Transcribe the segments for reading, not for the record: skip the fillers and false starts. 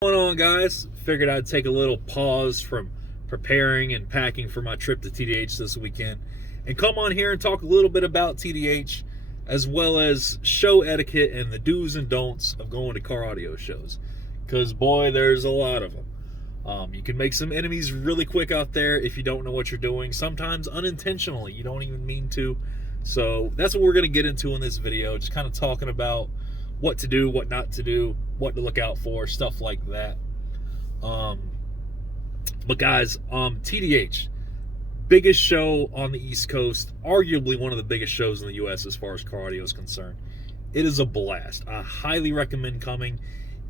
What's going on, guys? Figured I'd take a little pause from preparing and packing for my trip to TDH this weekend and come on here and talk a little bit about TDH as well as show etiquette and the do's and don'ts of going to car audio shows. Because, boy, there's a lot of them. You can make some enemies really quick out there if you don't know what you're doing, sometimes unintentionally. You don't even mean to. So that's what we're going to get into in this video, just kind of talking about what to do, what not to do, what to look out for, stuff like that. But guys, TDH, biggest show on the East Coast, arguably one of the biggest shows in the US as far as car audio is concerned. It is a blast. I highly recommend coming.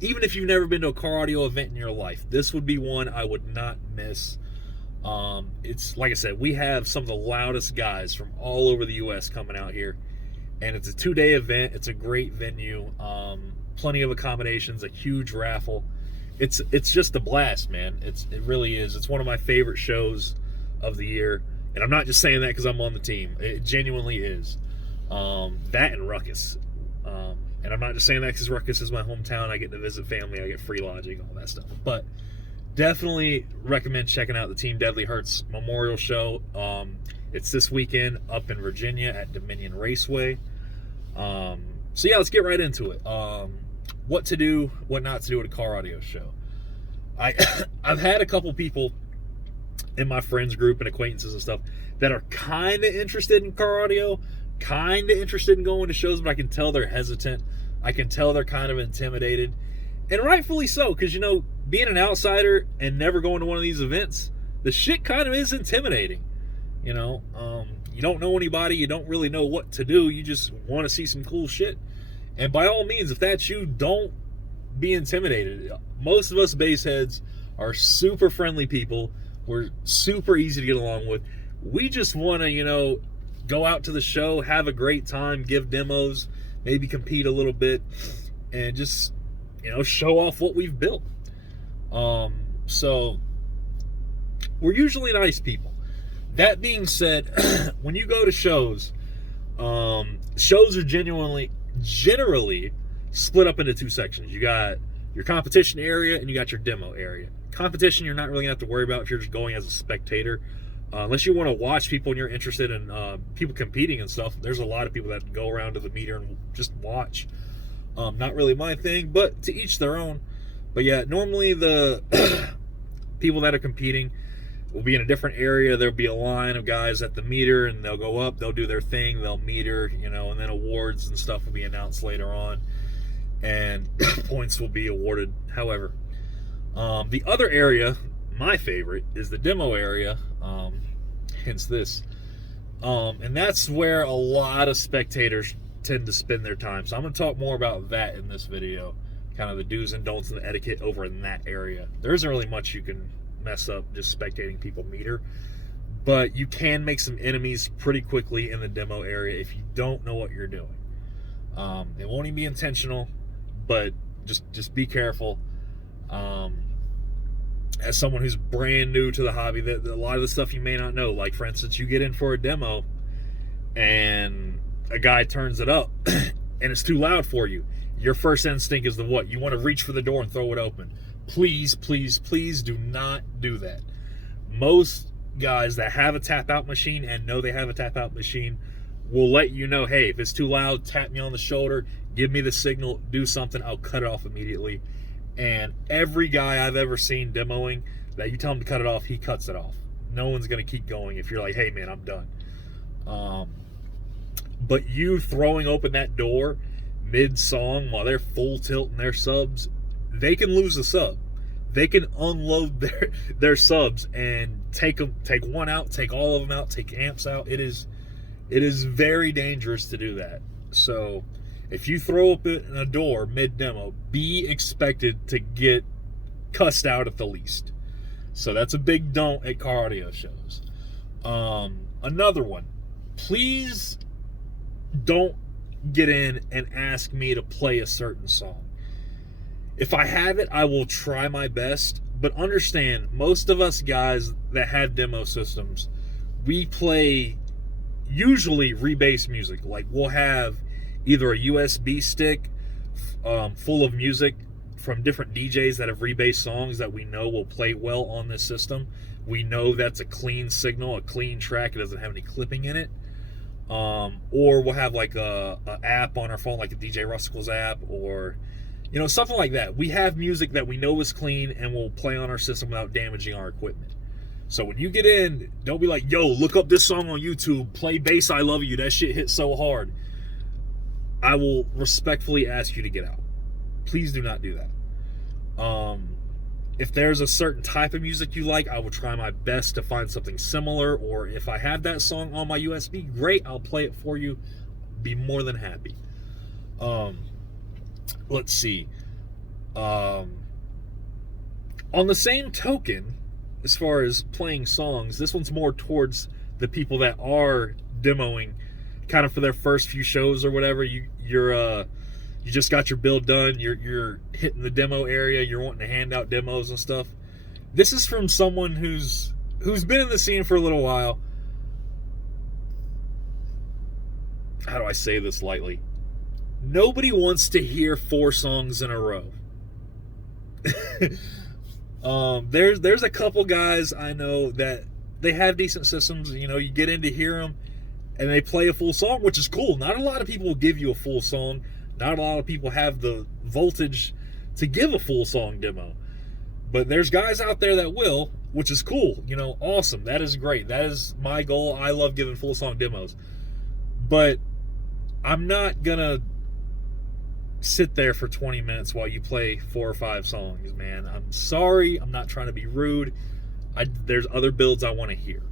Even if you've never been to a car audio event in your life, this would be one I would not miss. It's like I said, we have some of the loudest guys from all over the US coming out here. And it's a 2-day event. It's a great venue. Plenty of accommodations, a huge raffle. It's just a blast, man. It really is. It's one of my favorite shows of the year. And I'm not just saying that because I'm on the team. It genuinely is. That and Ruckus. And I'm not just saying that because Ruckus is my hometown. I get to visit family. I get free lodging, all that stuff. But definitely recommend checking out the Team Deadly Hurts Memorial Show. It's this weekend up in Virginia at Dominion Raceway. So yeah, let's get right into it. What to do, what not to do at a car audio show. I've had a couple people in my friends group and acquaintances and stuff that are kind of interested in car audio, kind of interested in going to shows, but I can tell they're hesitant. I can tell they're kind of intimidated, and rightfully so, because, you know, being an outsider and never going to one of these events, the shit kind of is intimidating. You know, you don't know anybody, you don't really know what to do, you just want to see some cool shit. And by all means, if that's you, don't be intimidated. Most of us bass heads are super friendly people. We're super easy to get along with. We just want to, you know, go out to the show, have a great time, give demos, maybe compete a little bit, and just, you know, show off what we've built. So we're usually nice people. That being said, when you go to shows, shows are generally split up into two sections. You got your competition area and you got your demo area. Competition, you're not really gonna have to worry about if you're just going as a spectator. Unless you want to watch people and you're interested in people competing and stuff, there's a lot of people that go around to the meter and just watch. Not really my thing, but to each their own. But yeah, normally the people that are competing will be in a different area. There'll be a line of guys at the meter, and they'll go up, they'll do their thing, they'll meter, you know, and then awards and stuff will be announced later on, and points will be awarded. However, the other area, my favorite, is the demo area, hence this. And that's where a lot of spectators tend to spend their time. So I'm going to talk more about that in this video, kind of the do's and don'ts and the etiquette over in that area. There isn't really much you can mess up just spectating people meter, but you can make some enemies pretty quickly in the demo area if you don't know what you're doing. It won't even be intentional, but just be careful. As someone who's brand new to the hobby, that a lot of the stuff you may not know, like for instance, you get in for a demo and a guy turns it up and it's too loud for you. Your first instinct is what? You want to reach for the door and throw it open. Please, please, please do not do that. Most guys that have a tap out machine and know they have a tap out machine will let you know, hey, if it's too loud, tap me on the shoulder, give me the signal, do something, I'll cut it off immediately. And every guy I've ever seen demoing, that you tell him to cut it off, he cuts it off. No one's going to keep going if you're like, hey man, I'm done. But you throwing open that door mid-song while they're full tilt in their subs, they can lose the sub. They can unload their subs and take one out, take all of them out, take amps out. It is very dangerous to do that. So if you throw open a door mid-demo, be expected to get cussed out at the least. So that's a big don't at car audio shows. Another one, please don't get in and ask me to play a certain song. If I have it, I will try my best, but understand, most of us guys that have demo systems, we play usually rebase music. Like, we'll have either a USB stick full of music from different DJs that have rebased songs that we know will play well on this system. We know that's a clean signal, a clean track. It doesn't have any clipping in it. Or we'll have like a app on our phone, like a DJ Rusticles app, or something like that. We have music that we know is clean and will play on our system without damaging our equipment. So when you get in, don't be like, yo, look up this song on YouTube, play Bass I Love You, that shit hit so hard. I will respectfully ask you to get out. Please do not do that. If there's a certain type of music you like, I will try my best to find something similar, or if I have that song on my USB, great, I'll play it for you. Be more than happy. Let's see. On the same token, as far as playing songs, this one's more towards the people that are demoing kind of for their first few shows or whatever. You just got your build done, you're hitting the demo area, you're wanting to hand out demos and stuff. This is from someone who's been in the scene for a little while. How do I say this lightly? Nobody wants to hear 4 songs in a row. There's a couple guys I know that they have decent systems. You get in to hear them, and they play a full song, which is cool. Not a lot of people will give you a full song. Not a lot of people have the voltage to give a full song demo. But there's guys out there that will, which is cool. Awesome. That is great. That is my goal. I love giving full song demos. But I'm not going to sit there for 20 minutes while you play 4 or 5 songs, man. I'm sorry. I'm not trying to be rude. There's other builds I want to hear.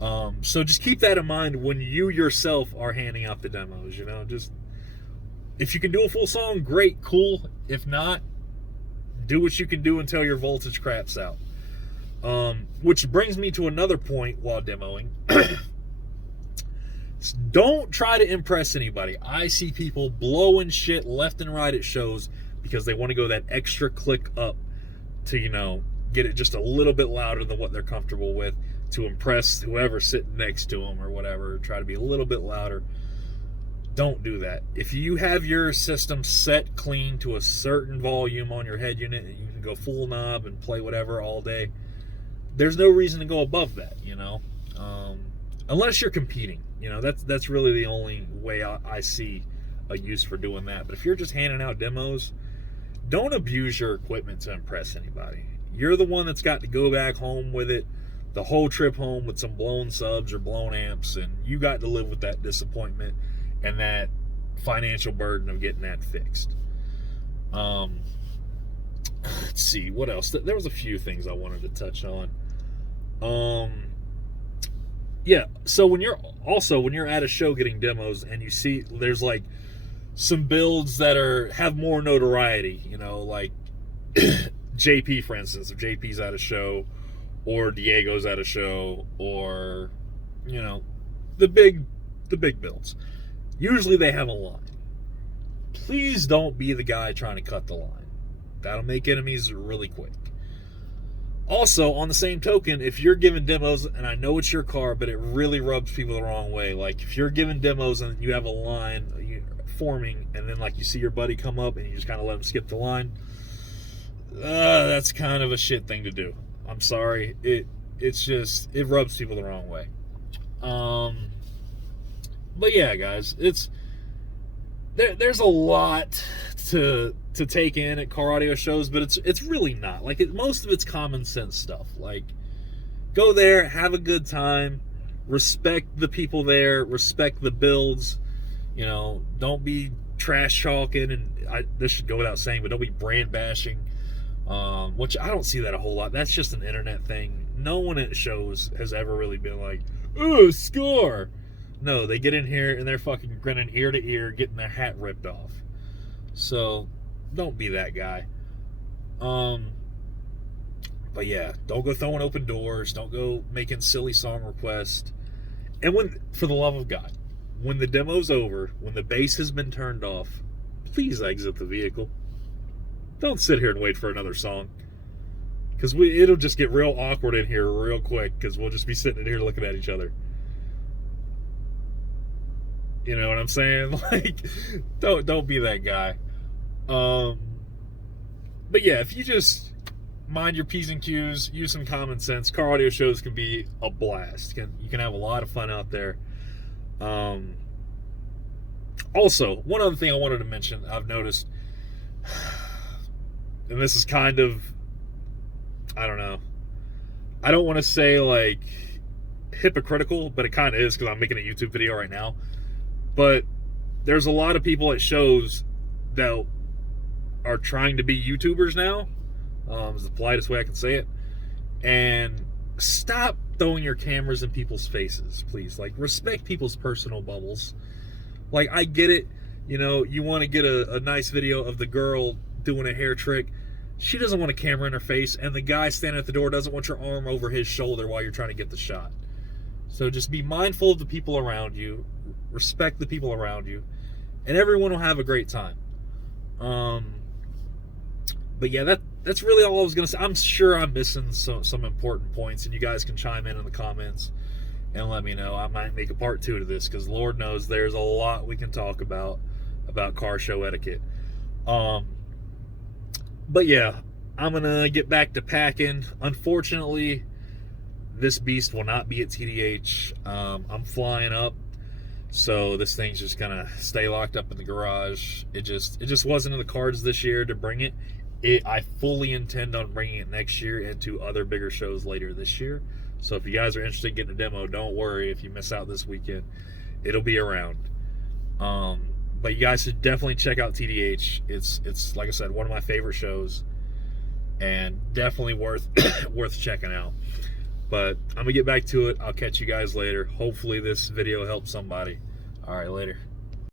So just keep that in mind when you yourself are handing out the demos. Just, if you can do a full song, great, cool. If not, do what you can do until your voltage craps out. Which brings me to another point while demoing. Don't try to impress anybody. I see people blowing shit left and right at shows because they want to go that extra click up to, get it just a little bit louder than what they're comfortable with to impress whoever's sitting next to them or whatever. Try to be a little bit louder. Don't do that. If you have your system set clean to a certain volume on your head unit and you can go full knob and play whatever all day, there's no reason to go above that, unless you're competing. That's really the only way I see a use for doing that. But if you're just handing out demos, don't abuse your equipment to impress anybody. You're the one that's got to go back home with it the whole trip home with some blown subs or blown amps, and you got to live with that disappointment and that financial burden of getting that fixed. Let's see, what else? There was a few things I wanted to touch on. Yeah, so when you're at a show getting demos and you see there's like some builds that have more notoriety, like JP, for instance. If JP's at a show, or Diego's at a show, or the big builds, usually they have a line. Please don't be the guy trying to cut the line. That'll make enemies really quick. Also, on the same token, if you're giving demos, and I know it's your car, but it really rubs people the wrong way. Like, if you're giving demos and you have a line forming, and then like you see your buddy come up and you just kind of let him skip the line, that's kind of a shit thing to do. I'm sorry. It rubs people the wrong way. But yeah, guys, there's a lot to take in at car audio shows, but it's really not. Like, most of it's common sense stuff. Like, go there, have a good time, respect the people there, respect the builds. Don't be trash talking, and this should go without saying, but don't be brand bashing. Which I don't see that a whole lot. That's just an internet thing. No one at shows has ever really been like, "Ooh, score." No, they get in here and they're fucking grinning ear to ear, getting their hat ripped off. So, don't be that guy. But yeah, don't go throwing open doors. Don't go making silly song requests. And for the love of God, when the demo's over, when the bass has been turned off, please exit the vehicle. Don't sit here and wait for another song. Because it'll just get real awkward in here real quick, because we'll just be sitting in here looking at each other. You know what I'm saying? Like, don't be that guy. But yeah, if you just mind your P's and Q's, use some common sense, car audio shows can be a blast. You can have a lot of fun out there. Also, one other thing I wanted to mention, I've noticed, and this is kind of, I don't know, I don't want to say like hypocritical, but it kind of is because I'm making a YouTube video right now. But there's a lot of people at shows that are trying to be YouTubers now. Is the politest way I can say it. And stop throwing your cameras in people's faces, please. Like, respect people's personal bubbles. Like, I get it. You know, you want to get a nice video of the girl doing a hair trick. She doesn't want a camera in her face, and the guy standing at the door doesn't want your arm over his shoulder while you're trying to get the shot. So just be mindful of the people around you. Respect the people around you. And everyone will have a great time. But yeah, that's really all I was going to say. I'm sure I'm missing some important points, and you guys can chime in the comments and let me know. I might make a part 2 to this, because Lord knows there's a lot we can talk about car show etiquette. But yeah, I'm going to get back to packing. Unfortunately, this beast will not be at TDH. I'm flying up, so this thing's just going to stay locked up in the garage. It just wasn't in the cards this year to bring it. I fully intend on bringing it next year and to other bigger shows later this year. So if you guys are interested in getting a demo, don't worry if you miss out this weekend. It'll be around. But you guys should definitely check out TDH. It's like I said, one of my favorite shows, and definitely worth checking out. But I'm gonna get back to it. I'll catch you guys later. Hopefully this video helps somebody. All right, later.